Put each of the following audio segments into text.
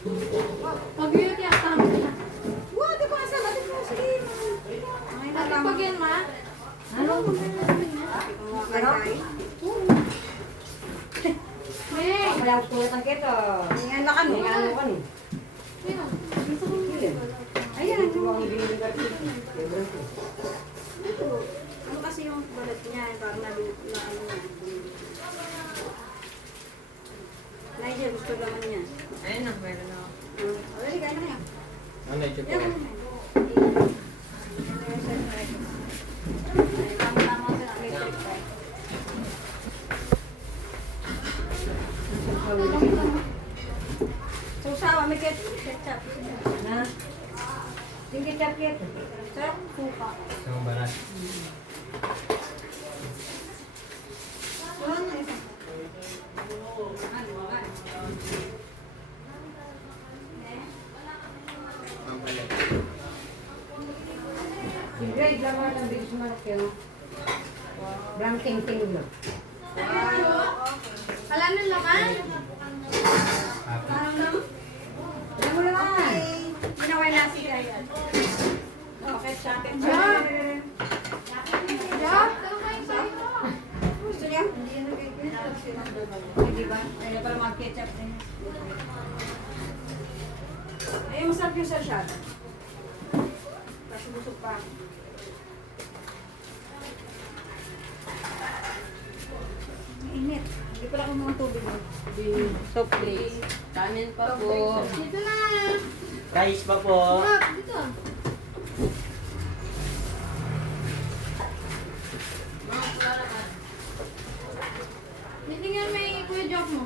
Pag yun yata. Wah, di ba sa natin mo? Sige. Ay, Pag yan, ma? Ano? Ano? May. Wala ko tulad ng keto. Ngayon na kami. Ngayon ka ni. Ayan. Ano kasi yung balat niya? Parang nabilot na ano niya. Nigel, gusto naman niya. Ayun na, meron na ako. Alay, kaya na yan. Ano ito po? Yan. Tama-tama sa electric bike. Susawa, may ketchup. Na? Yung ketchup keto. Sarap suka. Sa mga barat. Ano isa? Ang balat. Yung grade lang ang bilis markel. Brown ting-ting lang. Wala na laman. Apat. Alam mo naman. Ginaway na si Gaya. Okay, chocolate. Jack! Jack, ano kayo sa'yo? Gusto niya? Hindi yan nag-ketchup. Ay, di ba? Ay, para mag-ketchup din. Ay, masarap yung sa shot. Kasi busog pa. Init. Hindi pala ako mga tubig. Soft plates. Kanin pa po. Dito na. Rice pa po. Jack, dito. Dito nga may kuya Jack mo.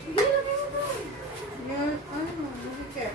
Hindi, lagay mo to. Yan, ano, mag-ketchup.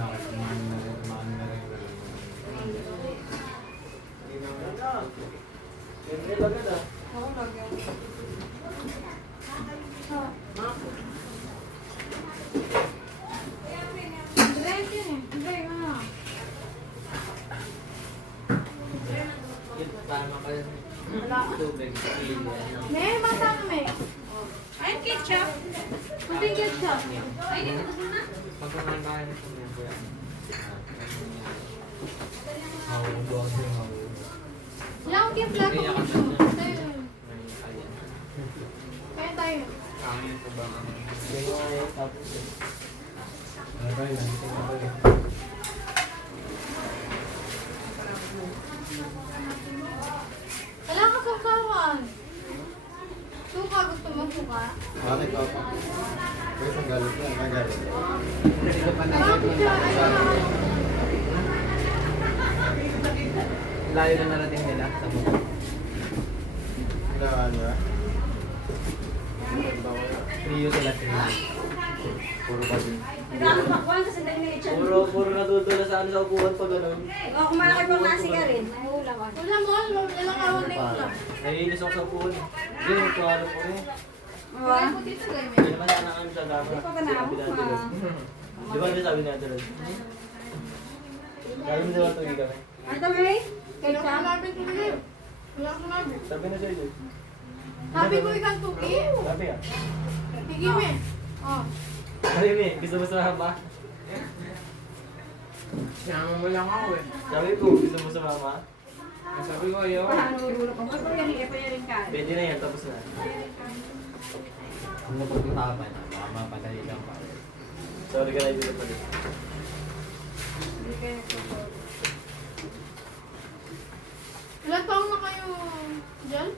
Bakit kumain na rin? Kumain na rin. Ako, lagyan. Dry yun eh. Dry, ano? Tubig. May, bata ka may. Ay, ketchup. Kunting ketchup. Magkakaroon tayo ng sumempo yan. Mauubuang siya, mauubuang. Wala akong kimpla ko. Tayo. Kaya tayo. Kangin ko ba? Hindi ko ayaw tapos eh. Ano ba yun? Nandito na ba yun? Wala ka sausawan. Suka, gusto mo suka? Bakit ka pa? Pero sa galit yan, nagalit. Hindi ko pa Bakit siya? Ano? Layo na narating nila sa buka. Kailangan niya? Trio sila, trio. Puro ba din? Nagkakapakwan kasi dali na ketchup. Puro natutula sa ano sa upuan pa gano'n. O, kung malaki pang nasi ka rin, may ulam ka. Wala mo, walang awan na yung lang. Naiinis ako sa upuan. Hindi, nagpahalo ko rin. Oo. Dito tayo, may. Hindi naman sana kami sa gama. Di pa ba na? Di ba hindi sabi natin? Sabi mo diba tuloy kami? Ano may? Wala ka sinabi tuloy. Wala ka sinabi. Sabi na sa'yo. Sabi ko ikaw tuki. Sabi ah. Sige, me. Oh. Sabi mo gusto mo sumama? Sinama mo lang ako eh. Sabi ko, gusto mo sumama? Sabi ko, ayaw. Paano ulo ko? Ay, payarin ka. Pwede na yan, tapos na. Kung napagkutapan, baka mapadali lang pa. Sorry ka na ibigay pa rin. Hindi kayo nagsusunod. Ilan taong na kayo dyan?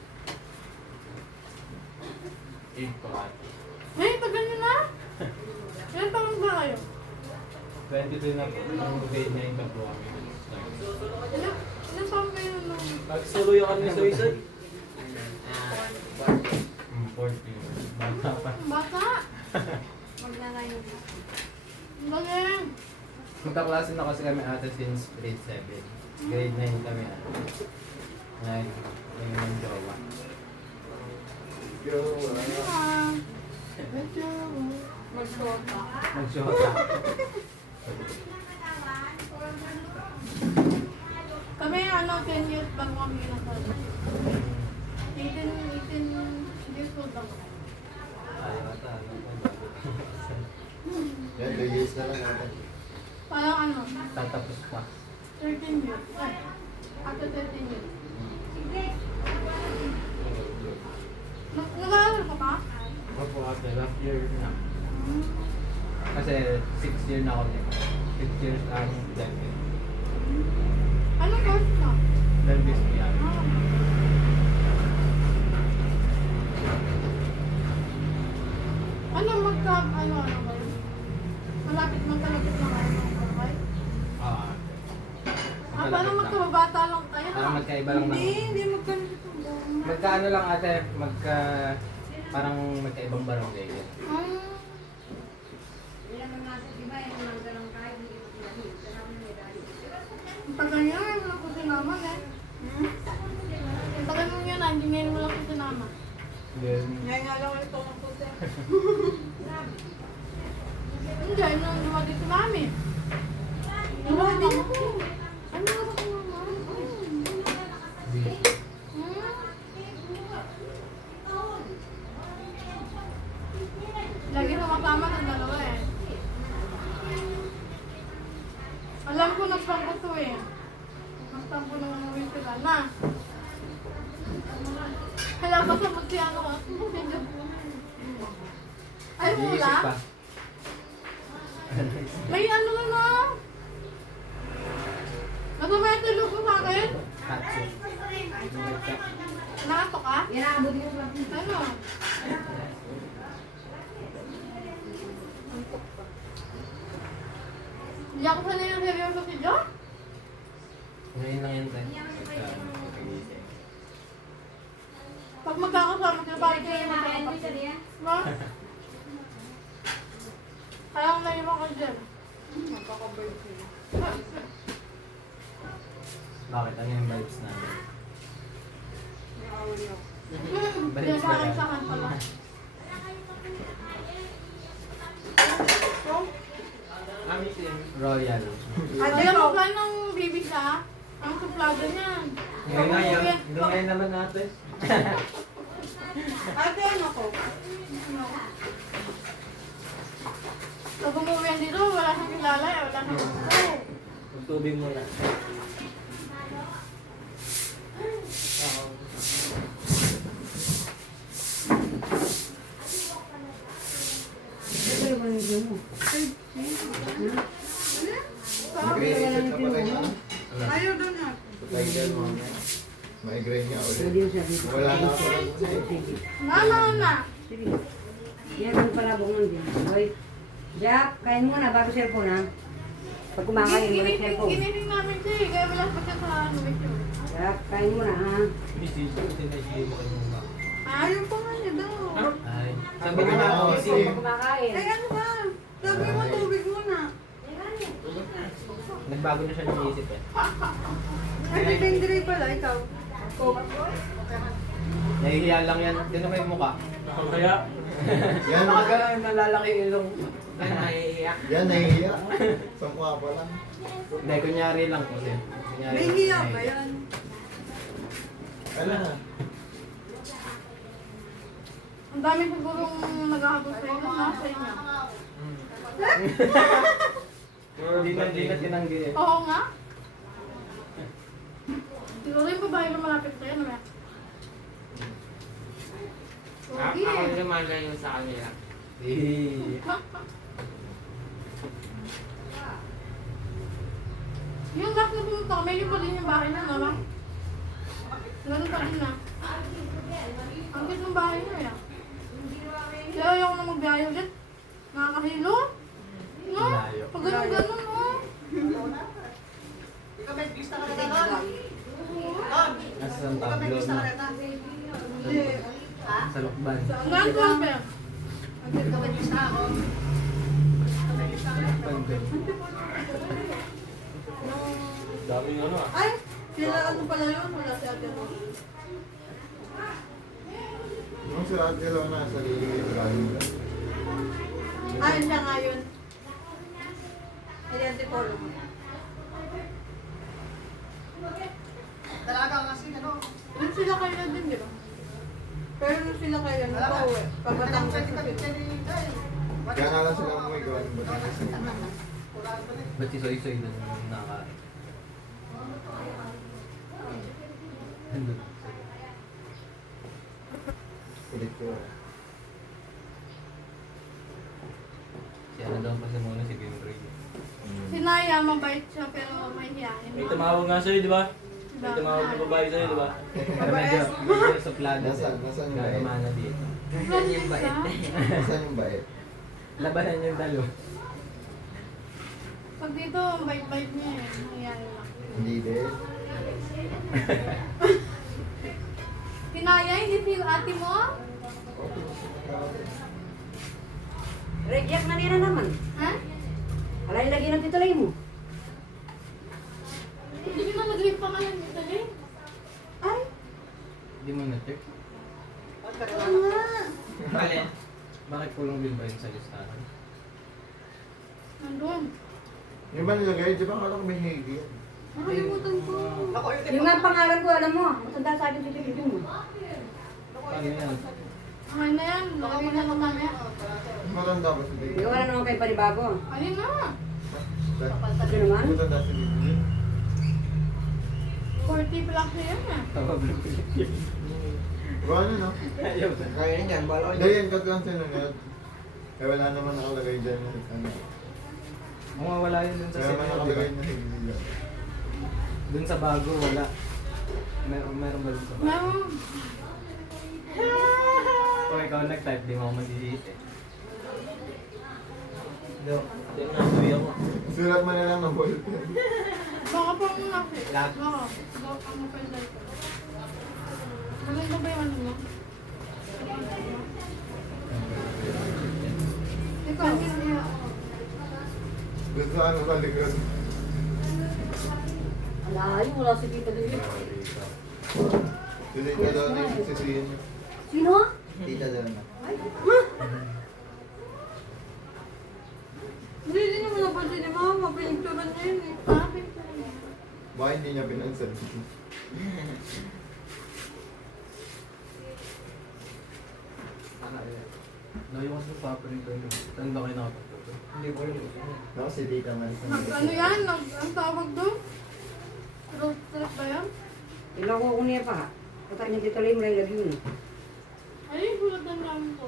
8 po ate. Ay, tagal nyo na? Ilan taon ba kayo? 22 na po. Nung grade 9 na po kami. Ilan taon kayo nung... Nag-solo yung kami sa isa. 14. Bata pa. Bata? Magnanayo na. Ang galing. Magkaklase na kasi kami ate since grade 7. Grade 9 kami ate. Ngayon, yung jowa. Ah, medyo... Magsuota. Mag-shota. Kami 10 years bago kami kinasal. 18 years old ako. Ayaw ata. Yan, 2 years na lang natin. Parang Tatapos pa. 13 years. Ay, after 13 years. Nag-aaral ka pa? Opo ate, last year na. Kasi 6 year na ako dito. 6 years ang debit. Anong course mo? Debit yan. Ah. Ano ba yun? Malapit na kayo ng buhay? Ah. Parang magkababata lang kayo. Parang magkaiba lang ng... Hindi magkalapit ng buhay. Magkaano lang ate, parang magkaibang barangay yun. Ang tagal niya, wala ko sinama eh. Ang tagal mo niya na, hindi ngayon wala ko sinama. Then, Ngayon nga lang ito ang puti. Hindi, nung dumating si mami. Dumating ako. Ano na ba kung mama? Lagi sumasama ng dalawa eh. Alam ko nagpangko to eh. Nagpangko nung umuwi sila na. Kaya pasabot si ano ka. Ay, nag-iisip wala? pa. May ano na na. Masama yung tulog mo sa akin? Katsu. Nakato ka? Inaabot mo ba? Ano? Hindi ako sanay ng seryoso si Jo. Ngayon lang yan tayo. Pag-iisip. Pag magkakasama ka, bakit kayo magkakapatid? Ma? Kaya ang naiwan ko dyan. Bakit? Ano yung vibes namin? Diyan sa akin sa akin pala. Kami team Royal. Alam mo ba nung baby siya? Ang suplado niyan. Ngayon naman natin. Ate, ano ko? Pag umuwi yan dito, wala siyang kilala eh. Wala siyang gusto. Magtubig muna. Ito yung manigyo mo. Nag-reset ka pa kayo. Ayaw doon ha. Tiger mo. Migraine niya ulit. Pwede yung sabi ko. Wala na ako. Sige. Na. Sige. Yan ang palabong din. Hoy. Jack, kain muna bago cellphone ha. Pag kumakain mo ng cellphone. Ginising namin siya eh. Kaya wala pa siya sa mission. Jack, kain muna ha. Sinasili mo kayo ba? Ayaw pa nga niya daw. Ay. Sabi ko na ako. Pag kumakain. Ay, ano ba? Sabi mo tubig muna. Nagbago na siya ng isip eh. Ay, depende pala. Ikaw. Nahihiya lang yan. Gano'n kayo mukha. Kaya, Yan, Nakagano'n nalalaki yung ilong. yan nahihiya. Sampa pa lang. Hindi, kunyari lang po siya. Kunyari, May hiya ba yan? Ano na? Ang dami sigurong naghahabol sa inyo na sa inyo. Hindi na tinanggi eh. Oo nga. Siguro yung babae na malapit sa'yo, no? Pogi Ako eh. lumalayo sa kanila. Eh. Yung last na pumunta ko, medyo pa din yung bahay na, no? Ganun pa din na. Ang cute ng bahay niya, eh. Kaya ayaw na biyahe ulit. Nakakahilo. No? Layo. Pag ganun-ganun, no? Nasa ang tablo na. Sa lukban. Saan ko ang pera? Daming ano ah. Ay! Sila ano pala yun? Wala si ate mo. Nung si Ate Lona sa liligay Ay, siya nga yun. Hindi ate Polo. Yung sila kayo din, di ba? Pero nung sila kayo, pauwi. Pabatang kasi sila. Kaya nga lang sila umuwi gawa ng Batangas. Ba't si Soy-Soy doon nakain? Nandun. Ulit ko. Si ano daw pa sa muna si Gimbre. Si Naya, mabait siya pero may hiyain. May tumawag nga sa'yo, di ba? May Diba? tumawag na babae sa'yo, di ba? Pero medyo suplado. Nasaan yung bait? Gagama na dito. Yan yung bait. Saan yung bait? Labanan yung dalo. Pag dito, ang bait-bait niya eh. Nangyari lang. Hindi din. Si Naya, hindi si ate mo? Reject na nila naman. Ha? Alay lagi ng tituloy mo. Hindi ko na nag-leave pa ngayon dito eh. Ay, Hindi mo na-check. oo nga. Bakit kulong din ba yun sa listahan? Nandun. Yung ba nilagay? Di ba akala ko may higi yan? Nakalimutan ko. Yung nga pangalan ko, alam mo. Matanda sa akin si Tito mo. Paano yan? Okay na yan. Lagi na lang mamaya. Matanda ba si David? Yung wala naman kayo panibago. Ayun na. Kasi naman. Matanda si David? 40 plus na yan ah. Tawag ng Pilipin. Diba ano no? Ayaw na. Kaya niyan, bala ko. Hindi yan, katlang sinunod. Eh wala naman nakalagay dyan ng ano. Kung wala yun dun sa Kaya naman sinunod, nakalagay diba? na higi. Dun sa bago, wala. Meron ba dun sa bago? Meron. Kung ikaw nag-type, di mo ako masisisi. No. Hindi na nasuwi ako. Sulat mo na lang ng ballpen. Baka pa mo nasi. Lahat. Baka. Baka mo pa yung diaper. Maganda ba yung ano mo? Ikaw. Gusto ano sa likod. Alayo, wala si Tito din. Tuloy ka daw na yung sisihin. Sino? Tita daw na. Hindi din naman napansin ni Mama. Pinagturan niya yun eh. Ah, pinagturan niya. Baka hindi niya pinansan. Layo ka sa paprika nyo. Saan ba kayo nakapagputo? Hindi ko rin. Ako si Tita man. Ano yan? Ang tawag doon? Road trip ba yan? Ilang ko niya pa. Kata niya tituloy mo lang lagi yun. Ay, hulad ng namin ko.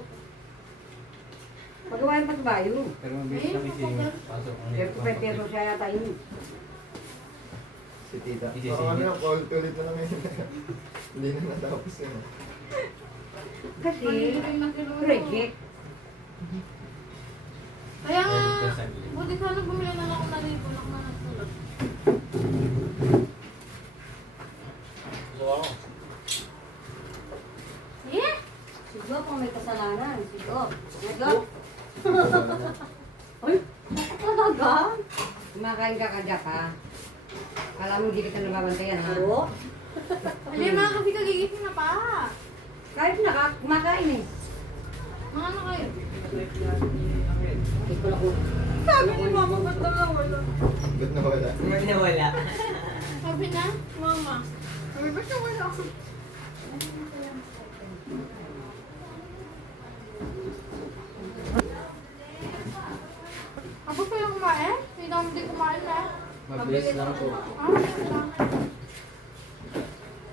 Pagawa yung pagbayo. Pero mabilis na kasi yung pasok. Pero pwede siya yata yun. Si Tita. Isisingit. Parang ano yung call to ulit na lang yun. Hindi na natapos yun. Kasi, Manilig na kilo. reject. Kaya nga, Ulit ka saglit. buti sana bumili na lang ako na ribo ng mga nagsulat. So ako. Yeah? Sigo kung may kasalanan. Sigo. Sigo. Ay, talaga? Kumakain ka kagya pa. Kala mo hindi kita nababantayan, ha? Oo. Hindi mga kasi kagigising na pa. Kahit kumakain eh. Mga ano kayo? Hindi ko lang ko. Sabi ni Mama, ba't na wala? Ba't nawala? Nawala. Sabi na, Mama. Sabi, ba't na wala ako? Ako pa yung kumain? Hindi naman din kumain na. Mabilis lang po. Ah, mabilis lang.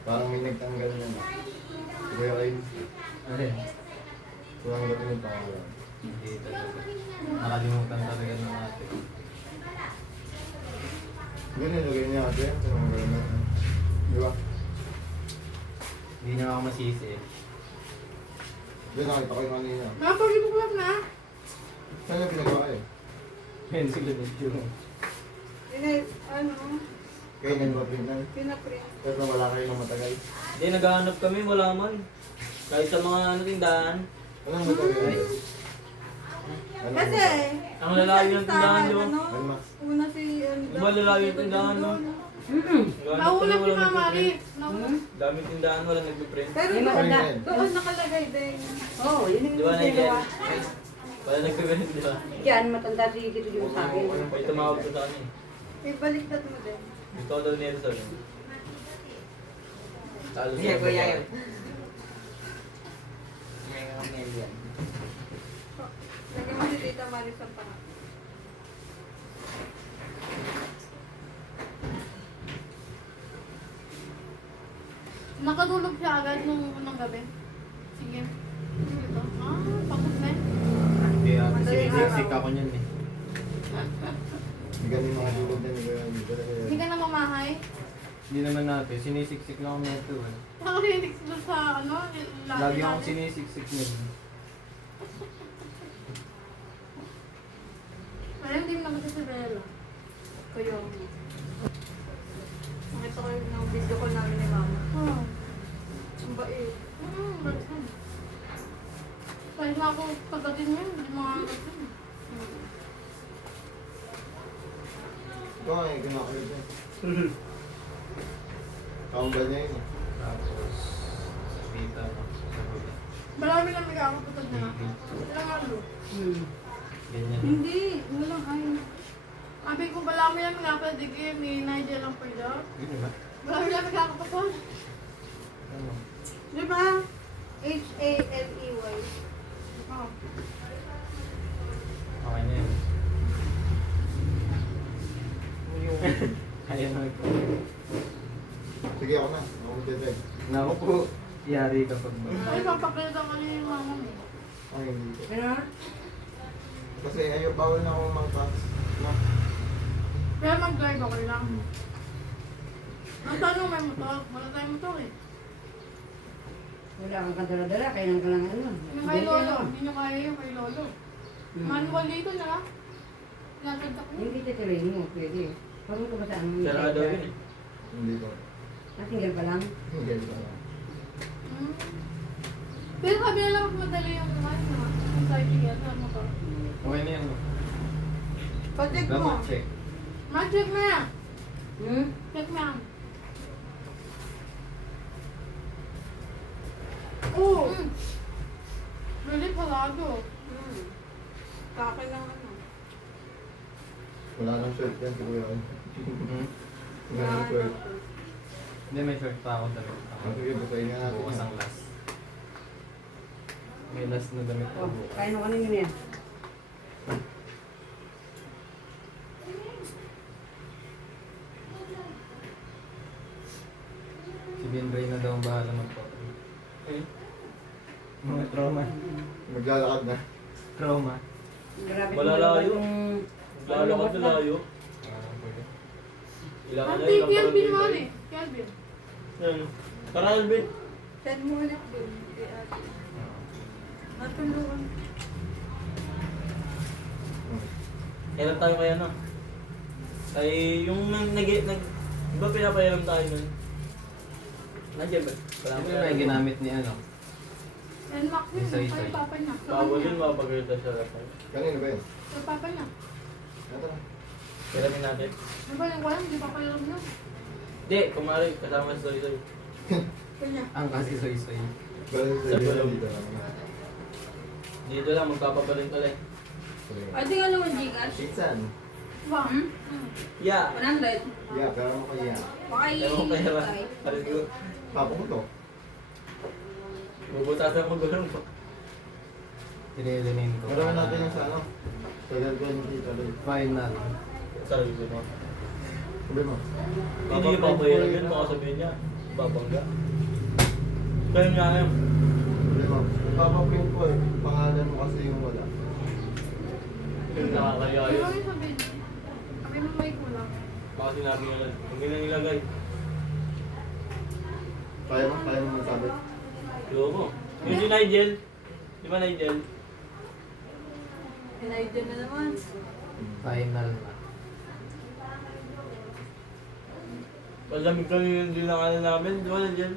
Parang may nagtanggal na. Kaya kayo. Ayun. Kurang gato yung pangalan. Hindi talaga. Nakalimutan talaga ng ate. Ganun, lagay niya ate. Sa mga gano'n. Di ba? Hindi niya ako masisi. Doon nakita ko yung kanina. Napag-ibuklat na. Saan yung pinagawa eh? Yan sila medyo. Kaya nga ba printan? Pinaprint. Pero wala kayo ng matagal. Hindi, naghahanap kami, wala man. Kahit sa mga ano, tindahan. Anong matagal? Ano Kasi, Ang lalayo ng tindahan, di ba? Ano Max? una si... Di ba lalayo yung tindahan, no? Naghahanap Nauna kami, si walang Mama Ri. nagpiprint. Nauna. Daming tindahan, walang nagpiprint. Pero May maganda. doon nakalagay din. Oo, yun yung Di ba, Nigel? ginawa. Wala nagpiprint, di ba? Diyan, matanda si Tito Jun sa akin. May tumawag ko sa kanya. Ibaliktad mo din. Ikaw daw Nelson. Talo Kuya, sa kuya babae. yun. Ngayon, million. Lagyan mo si Tita Maris ang pangalan. Nakatulog siya agad nung unang gabi. Sige. Ito. Pagod na eh. Hindi ako sinisiksik ako niyan eh. Hindi ganun mga tulog din. Hindi ko Hindi ka na mamahay. Hindi naman natin, sinisiksik lang ako nito eh. Nakarinig doon sa ano? Lagi akong sinisiksik niyan. Pero hindi mo naman si Bella. Kayo. Nakita ko yung video call namin ni Mama. Ang bait. Bait. Kahit na ako pagdating yun, hindi mga gatin. Ito nga eh, kinakalit niya. Kaumbal niya yun eh. Tapos, sa pita ko, sa huli. Marami lang nagkakaputod na. Ilang ano? Ganyan. Hindi, walang ay. Sabi ko, marami lang nagkakadigim ni Nigel ang pwede. Yun ba? Marami lang nagkakaputod. Ano? Di ba? H-A-L-E-Y. Oh. Okay na yun. Kaya na ito. Sige ako na. Ako magdadrive. Naku po, yari kapag Ay, papakita ko niya yung mama mo. Ay, hindi ko. Pero, Kasi ayaw, bawal na akong mang-tax. No? Pero mag-drive ako lang. Ang tanong may motor. Wala tayong motor eh. wala kang kadala-dala, kailan ka lang ano. Yung kay Lolo. Hindi nyo kaya yung kay Lolo. Manual dito na lang. Naganda ko. Hindi titiloy mo, pwede. Parang ka ba sa ano? Sarado yun eh. Hindi ko. Natinggal pa lang. Hindi ko alam. Hmm. Pero sabi na lang madali yung ano. Yung cycle sa motor. Okay na yun. Pag-check mo. Dapat check. Mag-check na yan. Hmm? Check na yan. Oo. Really palado. Kaka lang ano. Wala nang shirt yan, siguro yan. Hmm? Wala nang shirt. Hindi, may short pa ako damit. Ang sige, basahin nga natin. Bukas ang last. May last na damit Oh, ako. kain mo kanina yan. Si Binray na daw ang bahala magpapag. Eh? Mga trauma. Maglalakad na. Trauma. Grabe Malalayo. yung... Lalakad na layo. Pwede. Ilang Ang na big ilang Kelvin parang mo dito. eh. Kelvin. Yan. Tara, Alvin. Send mo ulit dun. Natulungan. Kailan tayo kaya na? Ay, yung iba pinapairam tayo nun. Nandiyan ba? Ito yung may ginamit ni ano. And Mac yun. Isa-isa. Kay papa niya. Sa Bawal kanya. yun, mapagalitan siya lapay. Kanino ba yun? Sa papa niya. Ito na. Kailamin natin. Ano ba yung walang? Di pa kayo lang yun. Hindi, kumari, kasama si Soy. Kanya. Ang kasi soy-soy. Balik Sa sa dito gulong. dito lang. Dito lang, magpapabalin ka lang. Pwede ka naman, Gcash. Pinsan. Wow. Yeah! 100. Yeah, pero mo kaya. Baka Ewan ko pera. Parin ko. Papa ko to. Bubutasan mo gulong mo. Tinilinin ko. Gawin natin yung sa ano. Sa gagawin ni Tita Loy. Final. Sabi ko mo. Sabi mo. Hindi yung papayaran yun, baka sabihin niya. Babangga. Kaya nga ngayon. Sabi mo. Papaprint ko eh. Pangalan mo kasi yung wala. Nakakaya Ano yun. yung sabihin? Sabi mo may kulang. Baka sinabi nga lang. Hindi na nilagay. Kaya mo magsabi. Yo mo. Yung si Nigel. Di ba Nigel? Pinay-dyan na naman. Final na. Malamig kami yung dinakanan namin. Di ba Nigel?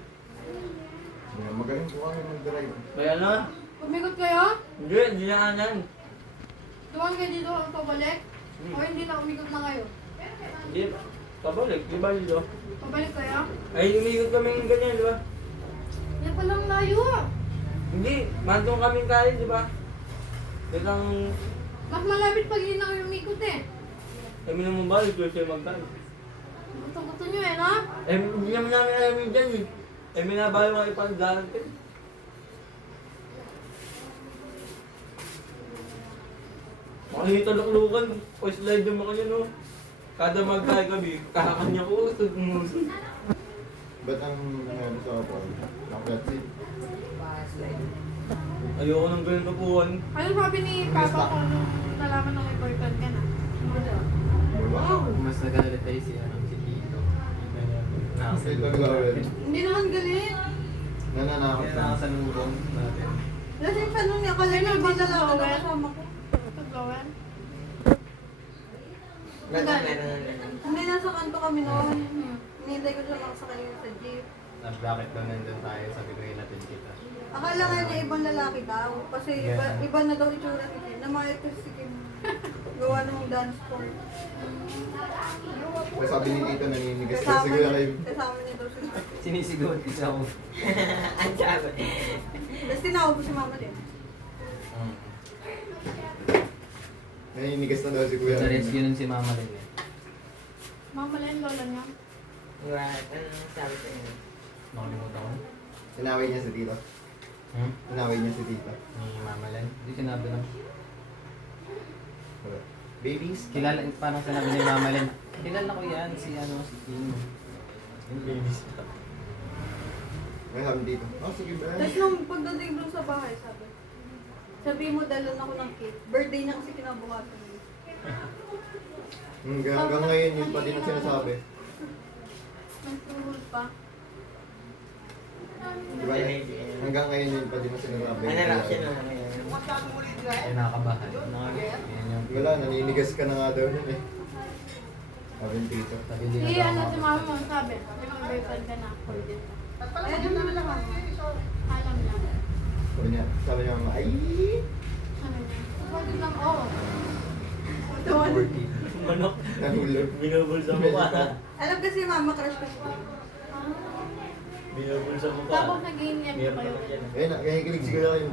Magaling po kami mag-drive. May ano? Pumikot kayo? Hindi, dinakanan. Tuwang kayo dito ang pabalik? O hindi na umikot na kayo? Hindi, pabalik. Di ba dito? Pabalik kayo? Ay, umikot kami ng ganyan, di ba? Yan palang layo ah. Hindi, mandong kami kaya, di ba? Kailang Mas malapit pag hindi na kayo umikot eh. kami naman balik ko siya magkano. Gusto nyo eh, no? Eh, hindi naman namin alam yung dyan eh. Eh, minabayo mga ipagdaran ko. Makikita luklukan, pa-slide yung mga yun, no? Kada magkaya kami, kakakanya ko, usod ng usod. Ba't ang ano sa ako? Nakaplat seat. Ayoko ng ganun kapuhan. Ano sabi ni Papa ko nung nalaman na may boyfriend ka na? Wow! Mas nagalit tayo si Tito. Wait lang Lawel. Hindi naman galit. Nananakot Kaya na. nakasalubong natin. Lasing pa nung niya kasi na ba dalawa na kasama ko? Paglawan? Hindi, nasa kanto kami noon. Hinihintay ko siya makasakay sa jeep. Bakit daw nandun tayo? Sabi ko yung natin kita. Akala nga niya ibang lalaki daw. Kasi iba na daw itsura ni Kim. Namayat ko si Kim. Gawa ng dance floor. May sabi ni Tito naninigas kasi kuya kayo. Kasama niya daw si Kim. Sinisigawan kasi ako. Ang sabi. Tapos tinawag ko si mama din. Naninigas na daw si kuya. Na-rescue nun si Mama din eh. Mama lang, lola niya. What? Anong sabi sa inyo? Nakalimutan ko. Inaway niya si Tito. Inaway niya si Tito. Ni Mama Len. Hindi sinabi lang. Babies? Kilala, parang sinabi ni Mama Len. Kilala ko yan, si King. Yung babies. May sabi dito. Oh, sige ba? Tapos nung pagdating doon sa bahay, sabi mo dalon ako ng cake. Birthday niya kasi kinabukasan niya. Hanggang ngayon yun pa din ang sinasabi. Nagtulog pa. Di ba? Hanggang ngayon yun pa din ang sinasabi. Ano reaction mo ngayon? Ay, nakakabahan. Yan yung Wala, naninigas ka na nga daw nun eh. Sabi ni Tito. sabi din Si na ano daw si ako. mama mo sabi, may mga boyfriend ka na. Ayun naman lang ako. Alam lang. Sabi niya mama, ay! Ano niya? Supportive lang, oo. 40. Manok, Nahulog. binubul sa mukha. Alam kasi mama, crush ko siya. Binubul sa mukha. Tapos nag-game niya Meron kayo. naman yan. Ayun, nakahikilig siguro kayo.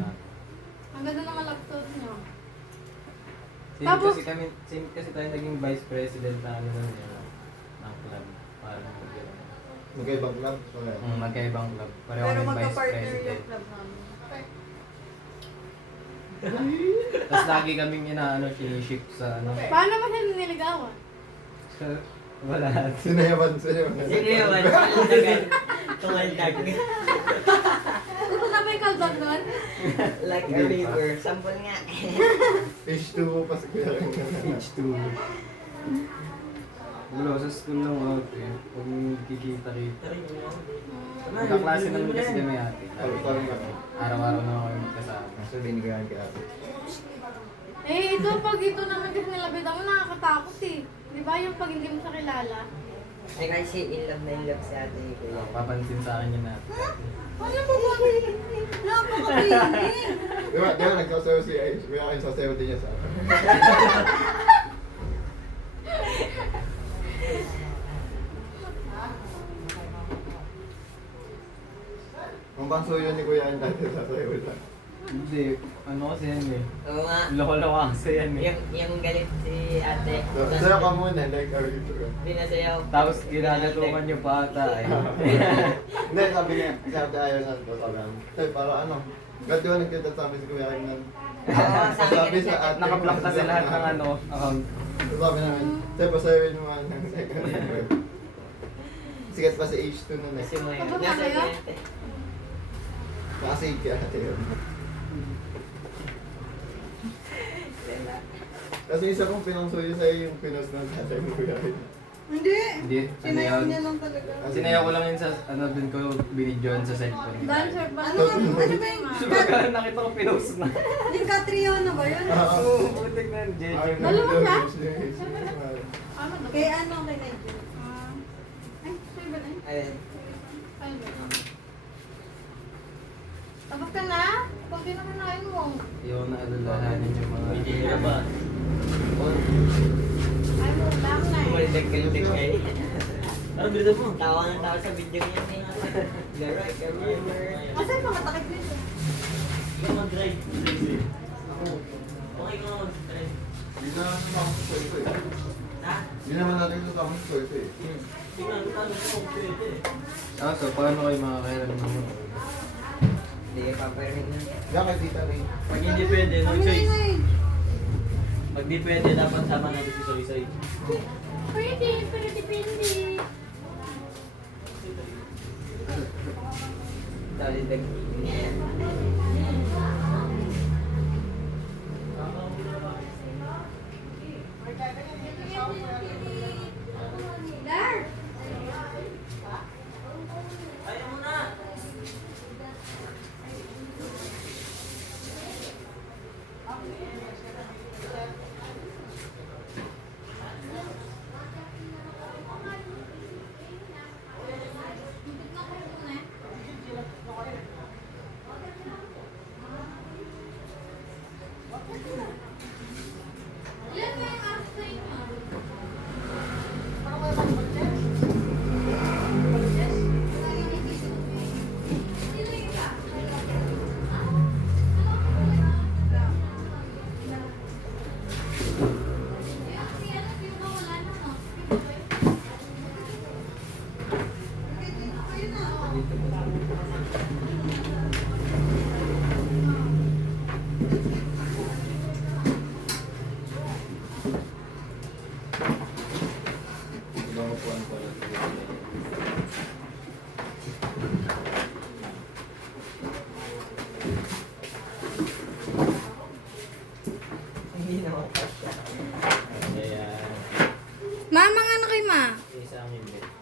Ang ganda ng laptop niyo. Same Tapos- kasi kami, same kasi tayo naging vice president na ano nun yun, ng club. Parang Magkaibang club. Wala. magkaibang club. Pareho Pero kami vice magka-partner president. yung club namin. Tapos lagi kaming inaano, siniship sa ano. Paano ba siya niligawan? Wala. Sinayaban. Sino naman? Tagal. Tumaldag. Gusto na ba yung kalbag doon? Like a river. Sampol nga. H2 pa si kuya. H2. Wala, sa school lang out eh. Kung kikita-kita. Magkaklase naman kasi kami ate. Parang ako. Araw-araw naman kami magkasama. Kaso binigyan kay ate. Eh, ito pag ito naman kasi nilabitan mo, nakakatakot eh. Di ba yung pag hindi mo siya kilala? Ay kasi in love na in love si ate ni Kuya. Papansin sa akin yun ate. Ano ba ba? Napaka-feeling! Di ba nagsasayaw si Ice? Kuya kayo sasayaw din niya sa akin. Ang bangso yun ni Kuya ang dati sasayaw lang. Hindi, ano kasi yan eh. Oo nga. Loko-loko kasi yan eh. Yung galit si ate. Sayaw ka muna, like our intro. Pinasayaw. Tapos ginagatuman yung bata eh. Hindi, sabi niya, sabi ayaw na ito, sabi namin. Ay, para ano? Ba't di ba nagkita sa amin si Kuya kayo nan? Oo, sabi Sabi ka sa na ate. Nakablock na sa lahat ng ano, account. Sabi namin, sabi pasayawin mo nga ng sikat pa si H2 nun eh. Kasi mo yun. Tapos Nasa kayo? ate. Nakasave kaya ate yun. Kasi isa kong pinangsuyo sa'yo yung pinos ng tatay mo kuya. Hindi. Hindi, ano Sinayaw yun? niya lang talaga. Sinayaw ko lang yun sa, ano, dun ko binidyoan sa cellphone. Dancer ba? Ano ba yung Diba nakita ko pinost na? yung Catriona ba yun? Oo, butik na yun, JJ. Dalawa siya? Ano? Kay ano, kay Nigel. Ay, sa'yo ba na yun? Ayan. Ay, ba? Tapos ka na? Kunti na kanain mo. Yung naalalahanin yung mga... Hindi ka ba? Ay mo, lang na eh. Kumalindag-kalindag kayo. Ano bilhin mo? Tawa ng tawa sa video niya. Laro, Kasi mga takip nito. Ikaw mag-drive. Ako. Okay ka mag-drive. Hindi na naman ako sa ito eh. Ha? Hindi naman natin ito sa ito eh. Tingnan, ano ko pwede. Ah, so paano kayo makakailan naman? Hindi ka paparinig na. Yan kay Tita Ray. Pag hindi pwede, no Kami choice. na yun. Pag di pwede, dapat sama natin si Soy Soy. Pwede, pero depende. Talindag. Dar! Ayaw mo na! Ibang upuan ko lang. Hindi naman kasya. Ayan. Ma, mga ano kay ma? Isa ang yung bed.